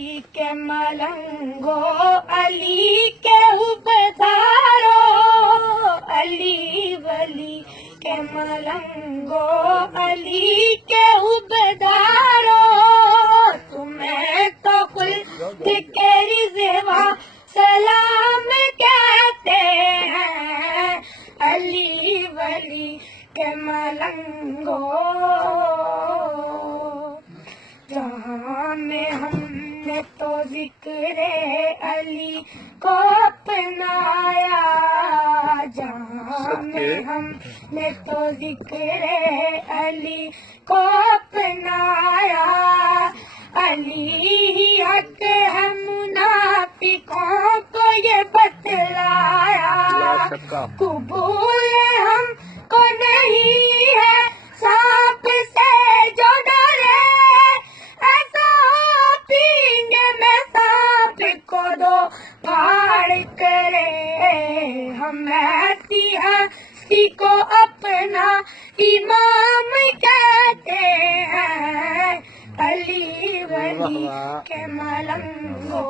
अली के मलंगो, अली के उबदारो, अली वली के मलंगो, अली के उबदारो, तुम्हें तो खुद केरी ज़ेवा सलाम कहते हैं, अली वली के मलंगो। जहाँ में हमने तो जिक्रे अली को अपनाया, जहाँ में हमने तो जिक्रे अली को अपनाया, अली ही हक है मुनाफिकों को ये बतलाया, कबूल हमको नहीं है सांप से जो डरे, ऐसा पीने में सांप को दो फाड़ करे, हम ऐसी हस्ती को अपना इमाम कहते हैं, अली वली के मलंगो।